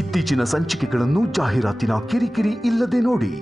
ಇತ್ತೀಚಿನ ಸಂಚಿಕೆಗಳನ್ನು ಜಾಹೀರಾತಿನ ಕಿರಿಕಿರಿ ಇಲ್ಲದೆ ನೋಡಿ.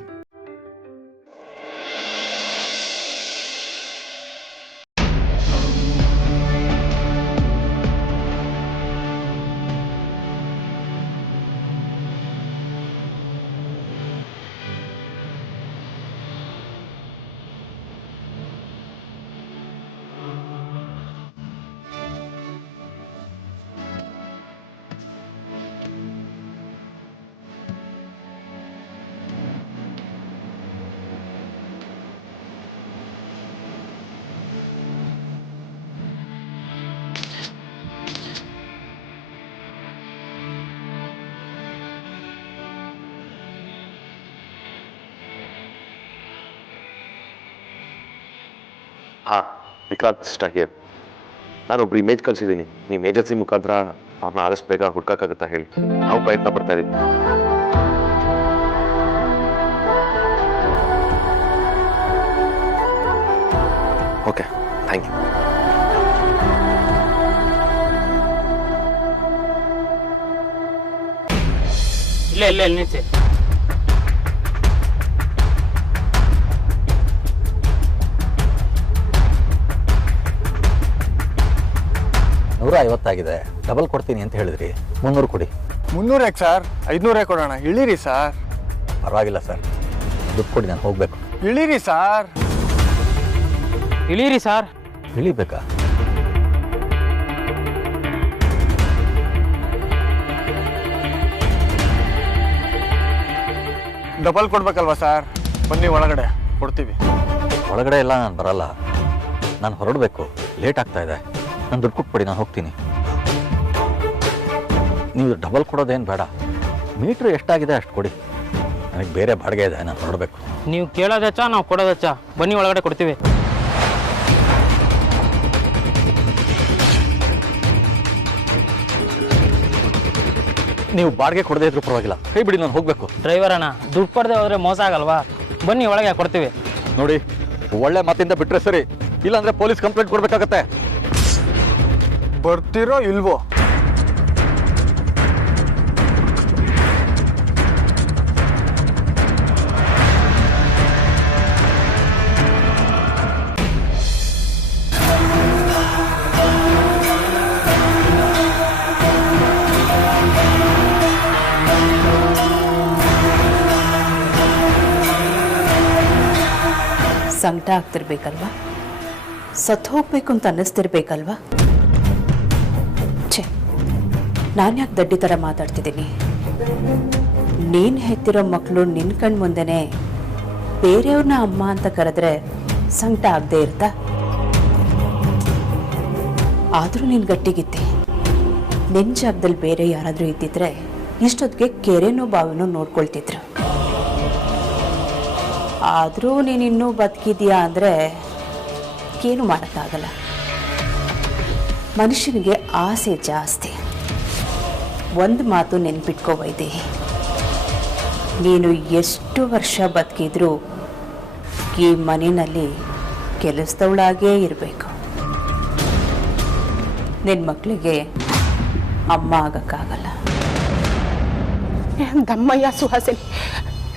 ವಿಕ್ರಾಂತ್ ಇಷ್ಟ ಹಿಯರ್. ನಾನೊಬ್ರು ಇಮೇಜ್ ಕಳಿಸಿದ್ದೀನಿ. ನೀವು ಏಜೆನ್ಸಿ ಮುಖಾಂತರ ಅವ್ರನ್ನ ಆದಷ್ಟು ಬೇಗ ಹುಡ್ಕಾಕಾಗತ್ತಾ ಹೇಳಿ. ನಾವು ಪ್ರಯತ್ನ ಪಡ್ತಾ ಇದ್ದೀವಿ. Okay, thank you. ಇಲ್ಲ ನಿಲ್ಸಿ. $150 ಡಬಲ್ ಕೊಡ್ತೀನಿ ಅಂತ ಹೇಳಿದ್ರಿ, 300 ಕೊಡಿ. 300 ಯಾಕೆ ಸರ್? 500 ಕೊಡೋಣ. ಇಳಿರಿ ಸರ್. ಪರವಾಗಿಲ್ಲ ಸರ್, ದುಡ್ಡು ಕೊಡಿ, ನಾನು ಹೋಗ್ಬೇಕು. ಇಳಿರಿ ಸರ್. ಇಳೀರಿ ಸರ್. ಇಳಿಬೇಕಾ? ಡಬಲ್ ಕೊಡ್ಬೇಕಲ್ವಾ ಸರ್? ಬನ್ನಿ ಒಳಗಡೆ ಕೊಡ್ತೀವಿ. ಒಳಗಡೆ ಎಲ್ಲ ನಾನು ಬರಲ್ಲ, ನಾನು ಹೊರಡಬೇಕು, ಲೇಟ್ ಆಗ್ತಾ ಇದೆ. ನಾನು ದುಡ್ಡು ಕೊಟ್ಬಿಡಿ, ನಾನು ಹೋಗ್ತೀನಿ. ನೀವು ಡಬಲ್ ಕೊಡೋದೇನು ಬೇಡ, ಮೀಟ್ರ್ ಎಷ್ಟಾಗಿದೆ ಅಷ್ಟು ಕೊಡಿ. ನನಗೆ ಬೇರೆ ಬಾಡಿಗೆ ಇದೆ, ನಾನು ಹೊರಡಬೇಕು. ನೀವು ಕೇಳೋದಚ್ಚ, ನಾವು ಕೊಡೋದಚ್ಚ. ಬನ್ನಿ ಒಳಗಡೆ ಕೊಡ್ತೀವಿ. ನೀವು ಬಾಡಿಗೆ ಕೊಡದೇ ಇದ್ರು ಪರವಾಗಿಲ್ಲ, ಕೈ ಬಿಡಿ, ನಾನು ಹೋಗಬೇಕು. ಡ್ರೈವರ್ ಅಣ್ಣ, ದುಡ್ಡು ಕೊಡದೆ ಹೋದ್ರೆ ಮೋಸ ಆಗಲ್ವಾ? ಬನ್ನಿ ಒಳಗೆ ಕೊಡ್ತೀವಿ. ನೋಡಿ, ಒಳ್ಳೆ ಮಾತಿಂದ ಬಿಟ್ಟರೆ ಸರಿ, ಇಲ್ಲಾಂದ್ರೆ ಪೊಲೀಸ್ ಕಂಪ್ಲೇಂಟ್ ಕೊಡಬೇಕಾಗತ್ತೆ. ಬರ್ತಿರೋ ಇಲ್ವೋ? ಸಂಕಟ ಆಗ್ತಿರ್ಬೇಕಲ್ವಾ? ಸತ್ತು ಹೋಗ್ಬೇಕು ಅಂತ ಅನ್ನಿಸ್ತಿರ್ಬೇಕಲ್ವಾ? ಛೇ, ನಾನು ಯಾಕೆ ದಡ್ಡಿ ಥರ ಮಾತಾಡ್ತಿದ್ದೀನಿ? ನೀನು ಹೆತ್ತಿರೋ ಮಕ್ಕಳು ನಿನ್ನ ಕಣ್ಣು ಮುಂದೆನೇ ಬೇರೆಯವ್ರನ್ನ ಅಮ್ಮ ಅಂತ ಕರೆದ್ರೆ ಸಂಕಟ ಆಗದೆ ಇರ್ತಾ? ಆದರೂ ನೀನು ಗಟ್ಟಿಗಿದ್ದೆ. ನಿನ್ನ ಜಾಗದಲ್ಲಿ ಬೇರೆ ಯಾರಾದರೂ ಇದ್ದಿದ್ರೆ ಇಷ್ಟೊತ್ತಿಗೆ ಕೆರೆನೋ ಬಾವಿನೋ ನೋಡ್ಕೊಳ್ತಿದ್ರು. ಆದರೂ ನೀನಿನ್ನೂ ಬದುಕಿದ್ಯಾ ಅಂದರೆ ಏನು ಮಾಡೋಕ್ಕಾಗಲ್ಲ. ಮನುಷ್ಯನಿಗೆ ಆಸೆ ಜಾಸ್ತಿ. ಒಂದು ಮಾತು ನೆನ್ಪಿಟ್ಕೋ ವೈದ್ಯ, ನೀನು ಎಷ್ಟು ವರ್ಷ ಬದುಕಿದ್ರೂ ಈ ಮನೆಯಲ್ಲಿ ಕೆಲಸದವಳಾಗೇ ಇರಬೇಕು. ನಿನ್ನ ಮಕ್ಕಳಿಗೆ ಅಮ್ಮ ಆಗಕ್ಕಾಗಲ್ಲ. ದಮ್ಮಯ್ಯ ಸುಹಾಸಿನಿ,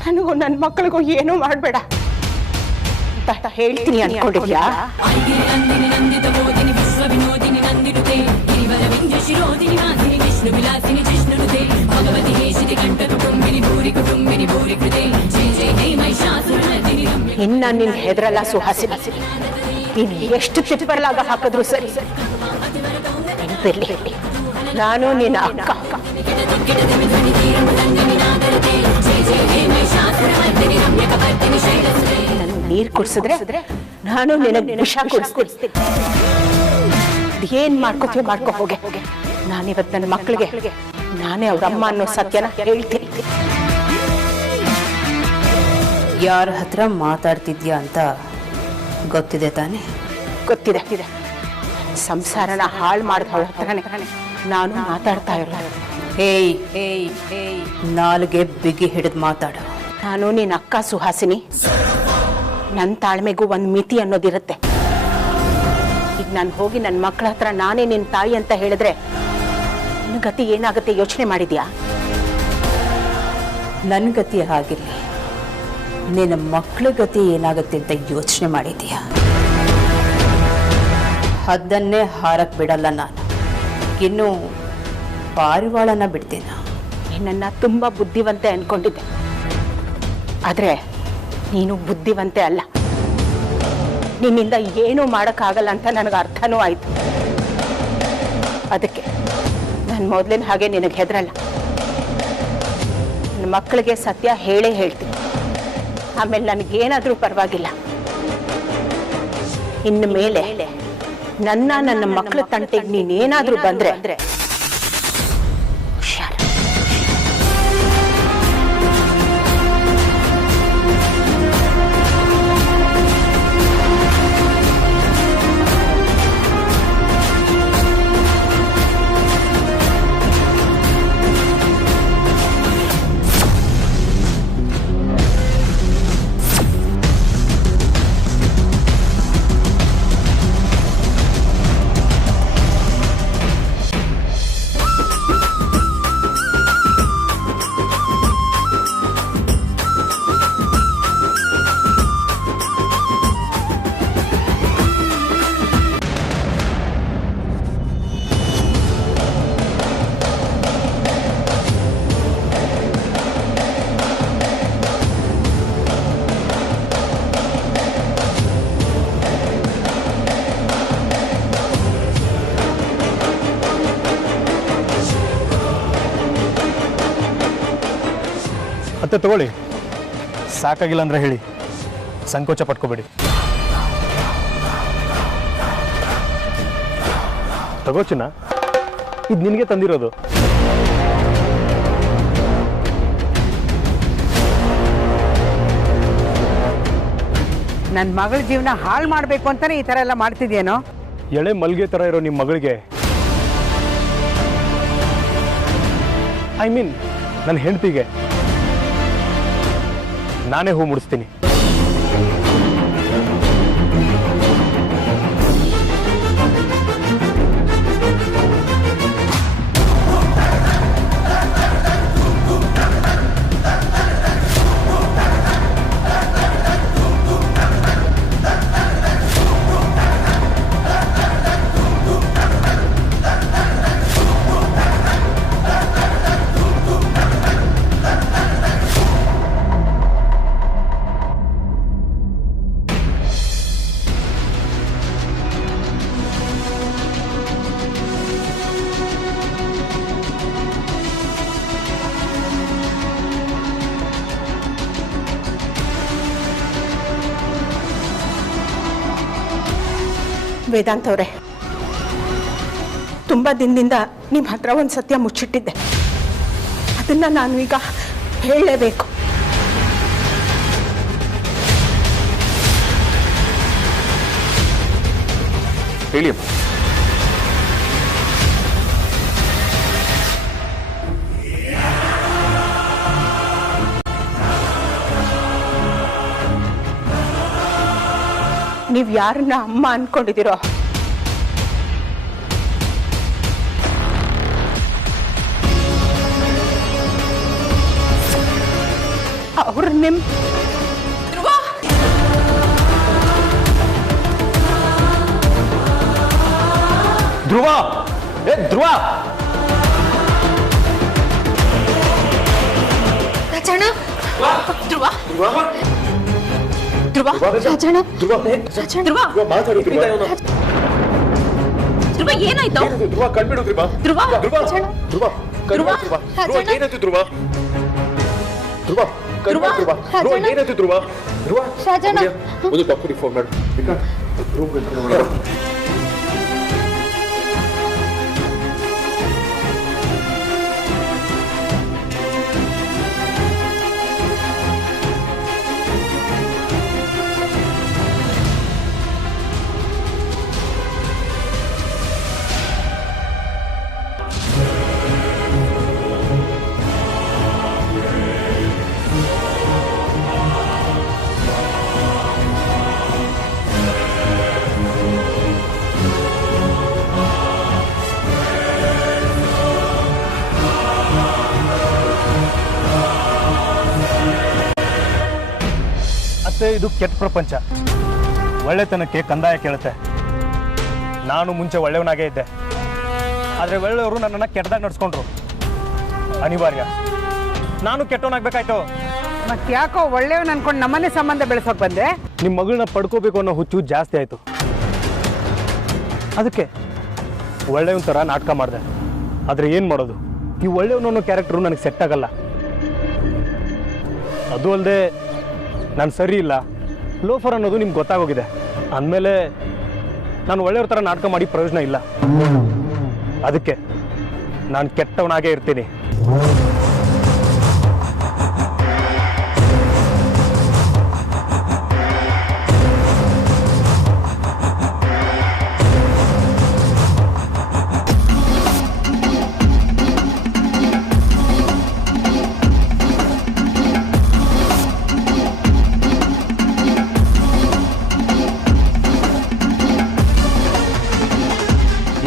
ನನಗೂ ನನ್ನ ಮಕ್ಕಳಿಗೂ ಏನೂ ಮಾಡಬೇಡ ಅಂತ ಹೇಳ್ತೀನಿ ಅನ್ಕೊಂಡಿದ್ಯಾ? ಇನ್ನ ನಿನ್ ಹೆದರಲ್ಲ ಸುಹಾಸಿನಿ. ನೀನು ಎಷ್ಟು ಚಿಪ್ಪರ್ಲಾಗ ಹಾಕಿದ್ರು ಸರಿ, ನೆನಪಿರ್ಲಿ, ನಾನು ನಿನ್ನ ಅಕ್ಕ. ನೀರು ಕುಡಿಸಿದ್ರೆ ನಾನು ನಿನಗೆ ವಿಷ ಕುಡಿಸ್ತೀನಿ. ಏನ್ ಮಾಡ್ಕೋತೀವಿ ಮಾಡ್ಕೊ ಹೋಗೆ. ನಾನಿವತ್ತು ನನ್ನ ಮಕ್ಕಳಿಗೆ ನಾನೇ ಅವ್ರ ಅಮ್ಮ ಅನ್ನೋ ಸತ್ಯನ ಹೇಳ್ತೀನಿ. ಯಾರ ಹತ್ರ ಮಾತಾಡ್ತಿದ್ಯಾ ಅಂತ ಗೊತ್ತಿದೆ ತಾನೆ? ಗೊತ್ತಿದೆ. ಸಂಸಾರನ ಹಾಳು ಮಾಡಿದವಳ ಹತ್ರನೇ ನಾನು ಮಾತಾಡ್ತಾ ಇಲ್ಲ. ಏಯ್ ಏಯ್ ಏಯ್, ನಾಲ್ಗೆ ಬಿಗಿ ಹಿಡಿದು ಮಾತಾಡು. ನಾನು ನಿನ್ನ ಅಕ್ಕ ಸುಹಾಸಿನಿ. ನನ್ನ ತಾಳ್ಮೆಗೂ ಒಂದು ಮಿತಿ ಅನ್ನೋದಿರುತ್ತೆ. ಈಗ ನಾನು ಹೋಗಿ ನನ್ನ ಮಕ್ಕಳ ಹತ್ರ ನಾನೇ ನಿನ್ನ ತಾಯಿ ಅಂತ ಹೇಳಿದ್ರೆ ನನ್ನ ಗತಿ ಏನಾಗುತ್ತೆ ಯೋಚನೆ ಮಾಡಿದ್ಯಾ? ನನ್ನ ಗತಿ ಹಾಗಿರಲಿ, ನಿನ್ನ ಮಕ್ಕಳ ಗತಿ ಏನಾಗುತ್ತೆ ಅಂತ ಯೋಚನೆ ಮಾಡಿದೀಯಾ? ಅದನ್ನೇ ಹಾರಕ್ಕೆ ಬಿಡಲ್ಲ ನಾನು. ಇನ್ನು ಪಾರಿವಾಳನ ಬಿಡ್ತೀನ. ನಿನ್ನನ್ನು ತುಂಬ ಬುದ್ಧಿವಂತೆ ಅನ್ಕೊಂಡಿದ್ದೆ, ಆದರೆ ನೀನು ಬುದ್ಧಿವಂತೆ ಅಲ್ಲ. ನಿನ್ನಿಂದ ಏನೂ ಮಾಡೋಕ್ಕಾಗಲ್ಲ ಅಂತ ನನಗೆ ಅರ್ಥನೂ ಆಯಿತು. ಅದಕ್ಕೆ ನಾನು ಮೊದಲಿನ ಹಾಗೆ ನಿನಗೆ ಹೆದರಲ್ಲ. ನನ್ನ ಮಕ್ಕಳಿಗೆ ಸತ್ಯ ಹೇಳೇ ಹೇಳ್ತೀನಿ. ಆಮೇಲೆ ನನಗೇನಾದರೂ ಪರವಾಗಿಲ್ಲ. ಇನ್ನು ಮೇಲೆ ನನ್ನ ಮಕ್ಕಳ ತಂಟೆಗೆ ನೀನೇನಾದರೂ ಬಂದರೆ ಹುಷಾರು. ಮತ್ತೆ ತಗೊಳ್ಳಿ, ಸಾಕಾಗಿಲ್ಲ ಅಂದ್ರೆ ಹೇಳಿ, ಸಂಕೋಚ ಪಟ್ಕೋಬೇಡಿ. ತಗೋ ಚಿನ್ನ, ಇದು ನಿನಗೆ ತಂದಿರೋದು. ನನ್ನ ಮಗಳ ಜೀವನ ಹಾಳು ಮಾಡಬೇಕು ಅಂತಾನೆ ಈ ಥರ ಎಲ್ಲ ಮಾಡ್ತಿದ್ಯೇನೋ? ಎಳೆ ಮಲ್ಗೆ ಥರ ಇರೋ ನಿಮ್ಮ ಮಗಳಿಗೆ, ಐ ಮೀನ್ ನನ್ನ ಹೆಂಡತಿಗೆ ನಾನೇ ಹೂ ಮುಡಿಸ್ತೀನಿ. ವೇದಾಂತ್ ಅವರೇ, ತುಂಬ ದಿನದಿಂದ ನಿಮ್ಮ ಹತ್ರ ಒಂದು ಸತ್ಯ ಮುಚ್ಚಿಟ್ಟಿದ್ದೆ. ಅದನ್ನು ನಾನು ಈಗ ಹೇಳಲೇಬೇಕು. ಹೇಳಿ. ನೀವು ಯಾರನ್ನ ಅಮ್ಮ ಅನ್ಕೊಂಡಿದ್ದೀರೋ ಅವ್ರು ನಿಮ್ ಧ್ರುವ, ಏ ಧ್ರುವ, ರಾಜಣ್ಣ, ಧ್ರುವ, ಧ್ರುವ, ರಾಜಣ್ಣ, ಧ್ರುವ, ಧ್ರುವ, ಏನಾಯ್ತು? ಧ್ರುವ ಕಣ್ಬಿಡು. ಧ್ರುವ, ಧ್ರುವ, ಧ್ರುವ, ಧ್ರುವ, ಧ್ರುವ, ಏನಾಯ್ತು? ಧ್ರುವ, ಧ್ರುವ, ಧ್ರುವ, ಧ್ರುವ, ಏನಾಯ್ತು? ಧ್ರುವ, ಧ್ರುವ, ಒಂದು ಡಾಕ್ಟರಿಗೆ ಫೋನ್ ಮಾಡು. ವ್ಯವಸ್ಥೆ ಇದು ಕೆಟ್ಟ ಪ್ರಪಂಚ. ಒಳ್ಳೆತನಕ್ಕೆ ಕಂದಾಯ ಕೇಳುತ್ತೆ. ನಾನು ಮುಂಚೆ ಒಳ್ಳೆಯವನಾಗೇ ಇದ್ದೆ, ಆದರೆ ಒಳ್ಳೆಯವರು ನನ್ನನ್ನು ಕೆಟ್ಟದಾಗ ನಡೆಸ್ಕೊಂಡ್ರು. ಅನಿವಾರ್ಯ, ನಾನು ಕೆಟ್ಟವನಾಗಬೇಕಾಯ್ತು. ಮತ್ತೆ ಯಾಕೋ ಒಳ್ಳೆಯವನ್ ಅನ್ಕೊಂಡು ನಮ್ಮನೆ ಸಂಬಂಧ ಬೆಳೆಸೋಕೆ ಬಂದೆ? ನಿಮ್ಮ ಮಗಳನ್ನ ಪಡ್ಕೋಬೇಕು ಅನ್ನೋ ಹುಚ್ಚು ಜಾಸ್ತಿ ಆಯಿತು. ಅದಕ್ಕೆ ಒಳ್ಳೆಯವನ ಥರ ನಾಟಕ ಮಾಡಿದೆ. ಆದರೆ ಏನು ಮಾಡೋದು, ಈ ಒಳ್ಳೆಯವನು ಅನ್ನೋ ಕ್ಯಾರೆಕ್ಟರು ನನಗೆ ಸೆಟ್ ಆಗಲ್ಲ. ಅದು ಅಲ್ಲದೆ ನಾನು ಸರಿ ಇಲ್ಲ, ಲೋಫರ್ ಅನ್ನೋದು ನಿಮ್ಗೆ ಗೊತ್ತಾಗೋಗಿದೆ. ಅಂದಮೇಲೆ ನಾನು ಒಳ್ಳೆಯವ್ರ ಥರ ನಾಟಕ ಮಾಡಿ ಪ್ರಯೋಜನ ಇಲ್ಲ. ಅದಕ್ಕೆ ನಾನು ಕೆಟ್ಟವನಾಗೇ ಇರ್ತೀನಿ.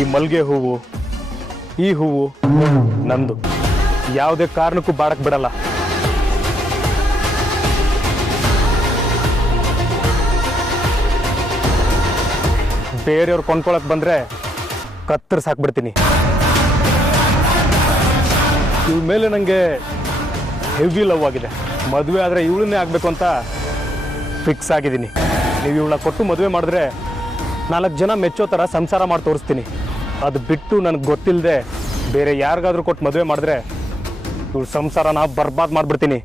ಈ ಮಲ್ಗೆ ಹೂವು, ಈ ಹೂವು ನಂದು. ಯಾವುದೇ ಕಾರಣಕ್ಕೂ ಬಾಡಕ್ ಬಿಡಲ್ಲ. ಬೇರೆಯವ್ರು ಕೊಂಡ್ಕೊಳಕ್ ಬಂದ್ರೆ ಕತ್ತರಿಸಾಕ್ಬಿಡ್ತೀನಿ. ಇವ್ರ ಮೇಲೆ ನನಗೆ ಹೆವಿ ಲವ್ ಆಗಿದೆ. ಮದುವೆ ಆದರೆ ಇವಳನ್ನೇ ಆಗಬೇಕು ಅಂತ ಫಿಕ್ಸ್ ಆಗಿದ್ದೀನಿ. ನೀವು ಇವಳನ್ನ ಕೊಟ್ಟು ಮದುವೆ ಮಾಡಿದ್ರೆ 4 ಜನ ಮೆಚ್ಚೋ ಥರ ಸಂಸಾರ ಮಾಡಿ ತೋರಿಸ್ತೀನಿ. ಅದು ಬಿಟ್ಟು ನನಗೆ ಗೊತ್ತಿಲ್ಲದೆ ಬೇರೆ ಯಾರಿಗಾದ್ರೂ ಕೊಟ್ಟು ಮದುವೆ ಮಾಡಿದ್ರೆ ಇವಳು ಸಂಸಾರನ ಬರ್ಬಾದ್ ಮಾಡಿಬಿಡ್ತೀನಿ.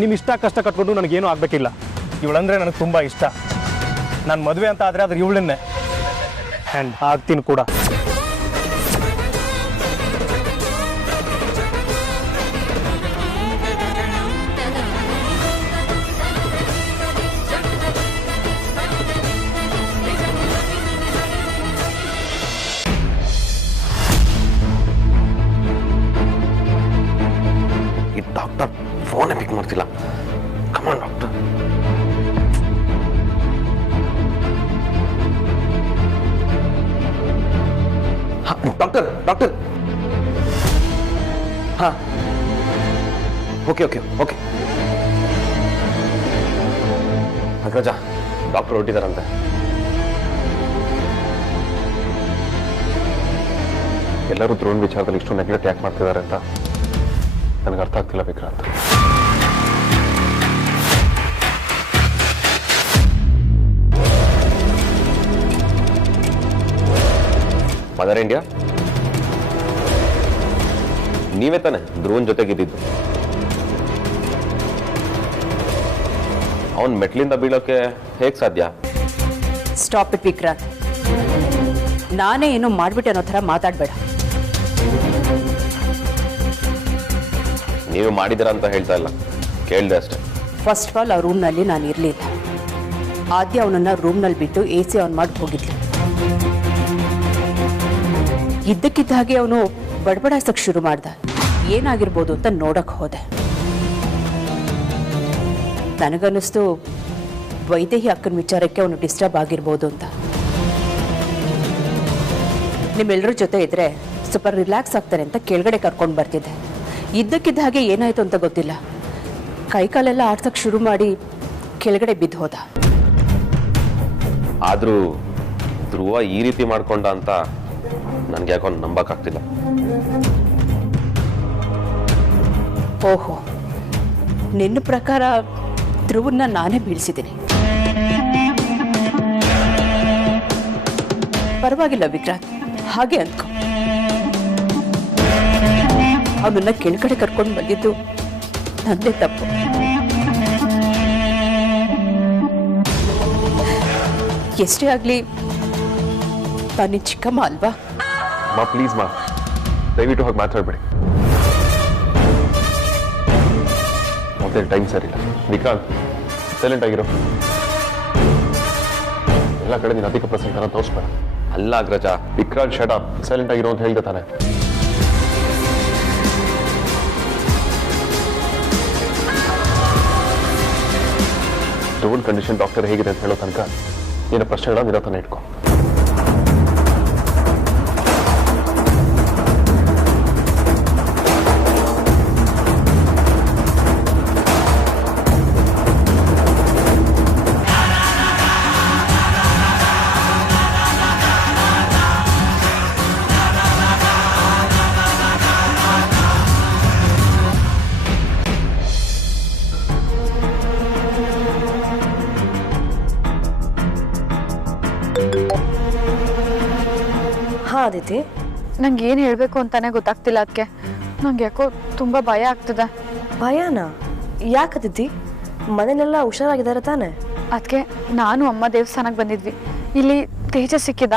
ನಿಮ್ಮ ಇಷ್ಟ ಕಷ್ಟ ಕಟ್ಕೊಂಡು ನನಗೇನು ಆಗಬೇಕಿಲ್ಲ. ಇವಳಂದ್ರೆ ನನಗೆ ತುಂಬ ಇಷ್ಟ. ನಾನು ಮದುವೆ ಅಂತ ಆದರೆ ಅದ್ರ ಇವಳನ್ನೇ ಆ್ಯಂಡ್ ಆಗ್ತೀನಿ ಕೂಡ. ಡಾಕ್ಟರ್ ಫೋನೇ ಪಿಕ್ ಮಾಡ್ತಿಲ್ಲ. ಕಮಾನ್ ಡಾಕ್ಟರ್. ಡಾಕ್ಟರ್ ಡಾಕ್ಟರ್ ಹಾ ಓಕೆ ಓಕೆ ಓಕೆ. ಅಗ್ರಜ ಡಾಕ್ಟರ್ ಹೊರಟಿದಾರಂತೆ. ಎಲ್ಲರೂ ಧ್ರುವನ್ ವಿಚಾರದಲ್ಲಿ ಇಷ್ಟು ನೆಗ್ಲೆಕ್ಟ್ ಯಾಕೆ ಮಾಡ್ತಿದ್ದಾರೆ ಅಂತ ನನಗೆ ಅರ್ಥ ಆಗ್ತಿಲ್ಲ ವಿಕ್ರಾಂತ್. ಮದರ್ ಇಂಡಿಯಾ ನೀವೇ ತಾನೆ ಧ್ರುವನ್ ಜೊತೆಗಿದ್ದು? ಅವನ್ ಮೆಟ್ಲಿಂದ ಬೀಳೋಕೆ ಹೇಗೆ ಸಾಧ್ಯ? Stop it Vikrant. ನಾನೇ ಏನೋ ಮಾಡ್ಬಿಟ್ಟೆ ಅನ್ನೋ ಥರ ಮಾತಾಡಬೇಡ. ನೀವು ಮಾಡಿದಿರ ಅಂತ ಹೇಳ್ತಾ ಇಲ್ಲ, ಕೇಳಿದೆ ಅಷ್ಟೇ. ಫಸ್ಟ್ ಆಫ್ ಆಲ್ ಆ ರೂಮ್ನಲ್ಲಿ ನಾನು ಇರಲಿಲ್ಲ. ಆದ್ಯ ಅವನನ್ನು ರೂಮ್ನಲ್ಲಿ ಬಿಟ್ಟು AC ಆನ್ ಮಾಡಿ ಹೋಗಿದ್ಲು. ಇದ್ದಕ್ಕಿದ್ದ ಹಾಗೆ ಅವನು ಬಡಬಡಿಸಕ್ಕೆ ಶುರು ಮಾಡ್ದ. ಏನಾಗಿರ್ಬೋದು ಅಂತ ನೋಡಕ್ಕೆ ಹೋದೆ. ನನಗನ್ನಿಸ್ತು ವೈದೇಹಿ ಅಕ್ಕನ ವಿಚಾರಕ್ಕೆ ಅವನು ಡಿಸ್ಟರ್ಬ್ ಆಗಿರ್ಬೋದು ಅಂತ. ನಿಮ್ಮೆಲ್ಲರ ಜೊತೆ ಇದ್ರೆ ಸ್ವಲ್ಪ ರಿಲ್ಯಾಕ್ಸ್ ಆಗ್ತಾನೆ ಅಂತ ಕೆಳಗಡೆ ಕರ್ಕೊಂಡು ಬರ್ತಿದ್ದೆ. ಇದ್ದಕ್ಕಿದ್ದ ಹಾಗೆ ಏನಾಯ್ತು ಅಂತ ಗೊತ್ತಿಲ್ಲ, ಕೈಕಾಲೆಲ್ಲ ಆಡ್ಸಕ್ಕೆ ಶುರು ಮಾಡಿ ಕೆಳಗಡೆ ಬಿದ್ದು ಹೋದ. ಆದರೂ ಧ್ರುವ ಈ ರೀತಿ ಮಾಡ್ಕೊಂಡ ಅಂತ ನನಗೆ ಯಾಕೋ ನಂಬಕ್ಕಾಗ್ತಿಲ್ಲ. ಓಹೋ, ನಿನ್ನ ಪ್ರಕಾರ ಧ್ರುವನ್ನ ನಾನೇ ಬೀಳಿಸಿದ್ದೀನಿ. ಪರವಾಗಿಲ್ಲ ವಿಕ್ರಾಂತ್, ಹಾಗೆ ಅಂದ್ಕೊ. ಅವನನ್ನ ಕೆಳಗಡೆ ಕರ್ಕೊಂಡು ಬಂದಿದ್ದು ನಂದೇ ತಪ್ಪು. ಎಷ್ಟೇ ಆಗ್ಲಿ ತಾನೇ ಚಿಕ್ಕಮ್ಮ ಅಲ್ವಾ? ಮಾ ಪ್ಲೀಸ್ ಮಾ, ದಯವಿಟ್ಟು ಹಾಗೆ ಮಾತಾಡ್ಬೇಡಿ. ಮತ್ತೆ ಟೈಮ್ ಸರಿ ಇಲ್ಲ. ವಿಕ್ರಾಂತ್ ಸೈಲೆಂಟ್ ಆಗಿರೋ. ಎಲ್ಲ ಕಡೆ ನೀನು ಅಧಿಕ ಪ್ರಸಂಗನ ತೋರಿಸ್ಬೇಡ. ಅಲ್ಲ ಅಗ್ರಜ, ವಿಕ್ರಾಂತ್ ಶಟ್ ಅಪ್, ಸೈಲೆಂಟ್ ಆಗಿರೋ ಅಂತ ಹೇಳ್ದೆ ತಾನೆ. ಧ್ರುವನ್ ಕಂಡೀಷನ್ ಡಾಕ್ಟರ್ ಹೇಗಿದೆ ಅಂತ ಹೇಳೋ ತನಕ ನಿನ್ನ ಪ್ರಶ್ನೆಗಳ ನಿರತನ ಇಟ್ಕೊ. ಹಾ ಅದಿತಿ, ನಂಗೆ ಏನು ಹೇಳಬೇಕು ಅಂತಾನೆ ಗೊತ್ತಾಗ್ತಿಲ್ಲ. ಅದಕ್ಕೆ ನಂಗೆ ಯಾಕೋ ತುಂಬ ಭಯ ಆಗ್ತದೆ. ಭಯನಾ? ಯಾಕದಿತಿ? ಮನೇಲೆಲ್ಲ ಹುಷಾರಾಗಿದ್ದಾರೆ ತಾನೆ? ಅದಕ್ಕೆ ನಾನು ಅಮ್ಮ ದೇವಸ್ಥಾನಕ್ಕೆ ಬಂದಿದ್ವಿ. ಇಲ್ಲಿ ತೇಜ ಸಿಕ್ಕಿದ.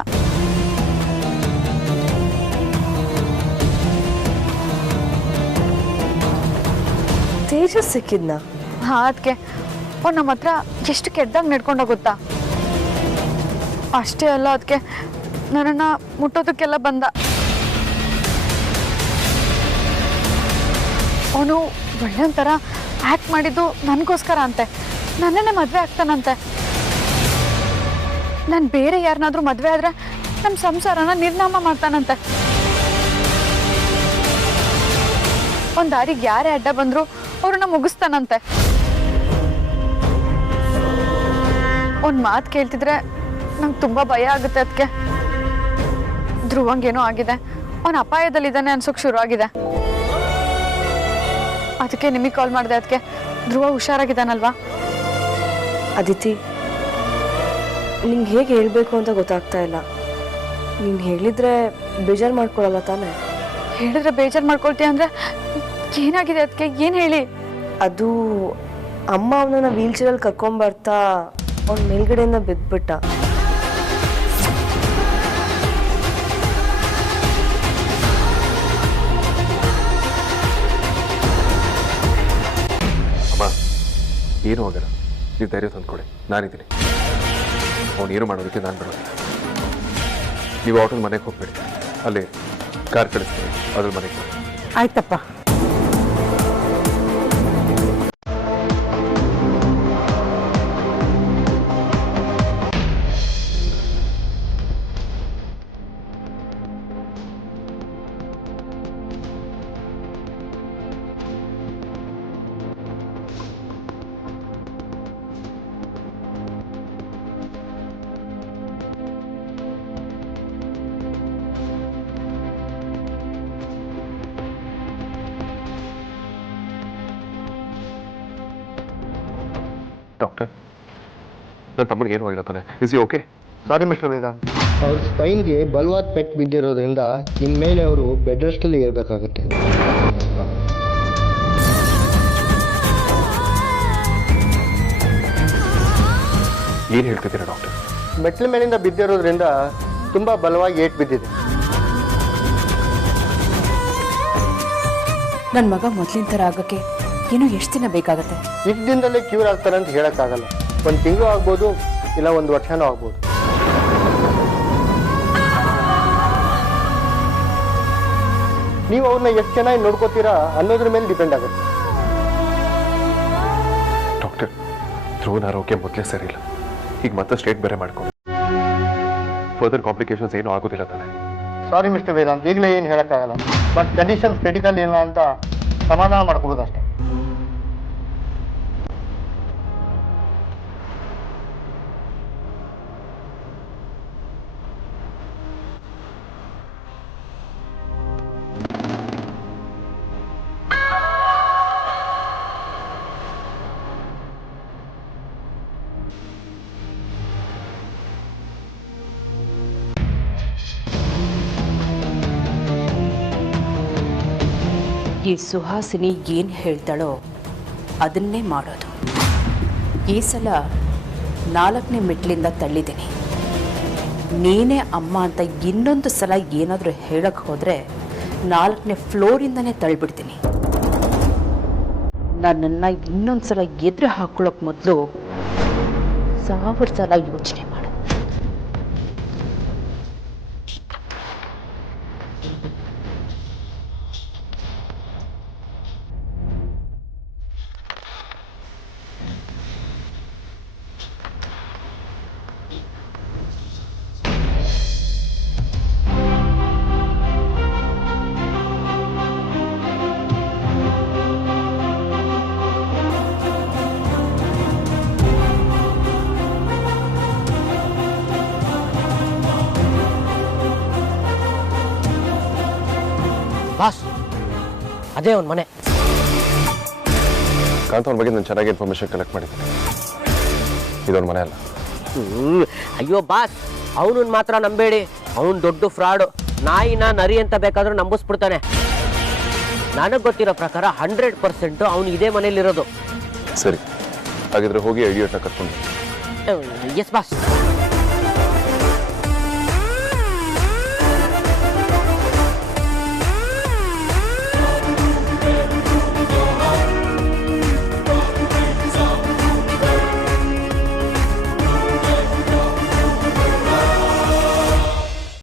ತೇಜ ಸಿಕ್ಕಿದ್ನಾ? ಹಾ, ಅದಕ್ಕೆ ಅವ್ನು ನಮ್ಮ ಹತ್ರ ಎಷ್ಟು ಕೆಟ್ಟದಾಗ ನಡ್ಕೊಂಡ ಗೊತ್ತಾ? ಅಷ್ಟೇ ಅಲ್ಲ, ಅದಕ್ಕೆ ನನ್ನನ್ನು ಮುಟ್ಟೋದಕ್ಕೆಲ್ಲ ಬಂದ. ಅವನು ಒಳ್ಳೆ ಥರ ಆ್ಯಕ್ಟ್ ಮಾಡಿದ್ದು ನನಗೋಸ್ಕರ ಅಂತೆ. ನನ್ನನ್ನೇ ಮದುವೆ ಆಗ್ತಾನಂತೆ. ನಾನು ಬೇರೆ ಯಾರನ್ನಾದ್ರೂ ಮದುವೆ ಆದರೆ ನಮ್ಮ ಸಂಸಾರನ ನಿರ್ನಾಮ ಮಾಡ್ತಾನಂತೆ. ಒಂದು ದಾರಿಗೆ ಯಾರೇ ಅಡ್ಡ ಬಂದರೂ ಅವ್ರನ್ನ ಮುಗಿಸ್ತಾನಂತೆ. ಒಂದು ಮಾತು ಕೇಳ್ತಿದ್ರೆ ನಂಗೆ ತುಂಬ ಭಯ ಆಗುತ್ತೆ. ಅದಕ್ಕೆ ಧ್ರುವಂಗೇನೋ ಆಗಿದೆ, ಅವನ ಅಪಾಯದಲ್ಲಿದ್ದಾನೆ ಅನ್ಸೋಕೆ ಶುರು ಆಗಿದೆ. ಅದಕ್ಕೆ ನಿಮಗೆ ಕಾಲ್ ಮಾಡಿದೆ. ಅದಕ್ಕೆ ಧ್ರುವ ಹುಷಾರಾಗಿದ್ದಾನಲ್ವಾ? ಅದಿತಿ, ನಿಂಗೆ ಹೇಗೆ ಹೇಳಬೇಕು ಅಂತ ಗೊತ್ತಾಗ್ತಾ ಇಲ್ಲ. ನೀನು ಹೇಳಿದ್ರೆ ಬೇಜಾರು ಮಾಡ್ಕೊಳ್ಳಲ್ಲ ತಾನೆ? ಹೇಳಿದ್ರೆ ಬೇಜಾರು ಮಾಡ್ಕೊಳ್ತೀಯ ಅಂದರೆ ಏನಾಗಿದೆ? ಅದಕ್ಕೆ ಏನು ಹೇಳಿ? ಅದು ಅಮ್ಮ ಅವನನ್ನ ವೀಲ್ ಚೇರಲ್ಲಿ ಕರ್ಕೊಂಬರ್ತಾ ಅವ್ನ ಮೇಲ್ಗಡೆಯಿಂದ ಬಿದ್ದುಬಿಟ್ಟ. ಅಮ್ಮ, ಏನೂ ಆಗಲ್ಲ. ನೀವು ಧೈರ್ಯ ತಂದ್ಕೊಡಿ, ನಾನಿದ್ದೀನಿ. ಅವ್ನು ಏನು ಮಾಡೋದಕ್ಕೆ ನಾನು ಬಿಡೋದಿಲ್ಲ. ನೀವು ಆಟೋದ ಮನೆಗೆ ಹೋಗ್ಬೇಡಿ, ಅಲ್ಲಿ ಕಾರ್ ಕಳಿಸ್ತೀನಿ, ಅದ್ರ ಮನೆಗೆ ಹೋಗಿ. ಆಯ್ತಪ್ಪ. ಡಾಕ್ಟರ್, ನನ್ನ ತಮ್ಮನಿಗೆ ಏನು ಆಗಿಲ್ಲ ತಾನೆ? Is you okay? Sorry mister Vedant, ಅವ್ರ ಸ್ಪೈನ್ಗೆ ಬಲವಾದ ಪೆಟ್ಟು ಬಿದ್ದಿರೋದ್ರಿಂದ ಇನ್ಮೇಲೆ ಅವರು ಬೆಡ್ ರೆಸ್ಟಲ್ಲಿ ಇರಬೇಕಾಗುತ್ತೆ. ಏನು ಹೇಳ್ತಿದ್ದೀರಾ ಡಾಕ್ಟರ್? ಮೆಟ್ಲ ಮೇಲಿಂದ ಬಿದ್ದಿರೋದ್ರಿಂದ ತುಂಬ ಬಲವಾಗಿ ಏಟ್ ಬಿದ್ದಿದೆ. ನನ್ನ ಮಗ ಮೊದಲಿನ ಥರ ಆಗೋಕ್ಕೆ ಇನ್ನೂ ಎಷ್ಟು ದಿನ ಬೇಕಾಗುತ್ತೆ? ಇಷ್ಟು ದಿನದಲ್ಲೇ ಕ್ಯೂರ್ ಆಗ್ತಾರೆ ಅಂತ ಹೇಳೋಕ್ಕಾಗಲ್ಲ. 1 ತಿಂಗಳು ಆಗ್ಬೋದು, ಇಲ್ಲ 1 ವರ್ಷನೂ ಆಗ್ಬೋದು. ನೀವು ಅವ್ರನ್ನ ಎಷ್ಟು ಚೆನ್ನಾಗಿ ನೋಡ್ಕೋತೀರಾ ಅನ್ನೋದ್ರ ಮೇಲೆ ಡಿಪೆಂಡ್ ಆಗುತ್ತೆ. ಡಾಕ್ಟರ್, ಧ್ರುವನ ಆರೋಗ್ಯ ಮೊದಲೇ ಸರಿ ಇಲ್ಲ. ಈಗ ಮತ್ತೆ ಸ್ಟೇಟ್ ಬೇರೆ ಮಾಡ್ಕೊಂಡು ಫರ್ದರ್ ಕಾಂಪ್ಲಿಕೇಶನ್ಸ್ ಏನೂ ಆಗೋದಿಲ್ಲ ತಾನೆ? ಸಾರಿ ಮಿಸ್ಟರ್ ವೇದಾಂತ್, ಈಗಲೇ ಏನು ಹೇಳೋಕ್ಕಾಗಲ್ಲ. ಬಟ್ ಕಂಡೀಷನ್ಸ್ ಕ್ರಿಟಿಕಲ್ ಇಲ್ಲ ಅಂತ ಸಮಾಧಾನ ಮಾಡ್ಕೋಬೋದು ಅಷ್ಟೇ. ಈ ಸುಹಾಸಿನಿ ಏನು ಹೇಳ್ತಾಳೋ ಅದನ್ನೇ ಮಾಡೋದು. ಈ ಸಲ 4ನೇ ಮೆಟ್ಲಿಂದ ತಳ್ಳಿದ್ದೀನಿ. ನೀನೇ ಅಮ್ಮ ಅಂತ ಇನ್ನೊಂದು ಸಲ ಏನಾದರೂ ಹೇಳಕ್ಕೆ ಹೋದರೆ 4ನೇ ಫ್ಲೋರಿಂದನೇ ತಳ್ಳಿಬಿಡ್ತೀನಿ. ನನ್ನನ್ನು ಇನ್ನೊಂದು ಸಲ ಎದುರು ಹಾಕೊಳ್ಳೋಕೆ ಮೊದಲು 1000 ಸಲ ಯೋಚನೆ ಮಾಡು. ಬಾಸ್, ಅದೇ ಅವನ ಮನೆ. ಕಾಂತವನ ಬಗ್ಗೆ ನಾನು ಚೆನ್ನಾಗಿ ಇನ್ಫಾರ್ಮೇಶನ್ ಕಲೆಕ್ಟ್ ಮಾಡಿದ್ದೀನಿ. ಇದೊಂದು ಮನೆ ಅಲ್ಲ. ಅಯ್ಯೋ ಬಾಸ್, ಅವನನ್ನ ಮಾತ್ರ ನಂಬೇಡಿ, ಅವನು ದೊಡ್ಡ ಫ್ರಾಡು. ನಾಯಿನ ನರಿ ಅಂತ ಬೇಕಾದ್ರೂ ನಂಬಿಸ್ಬಿಡ್ತಾನೆ. ನನಗೆ ಗೊತ್ತಿರೋ ಪ್ರಕಾರ 100% ಅವನು ಇದೇ ಮನೇಲಿರೋದು. ಸರಿ, ಹಾಗಿದ್ರೆ ಹೋಗಿ ಐಡಿಯಾಟ್ನ ಕರ್ಕೊಂಡು. Yes boss.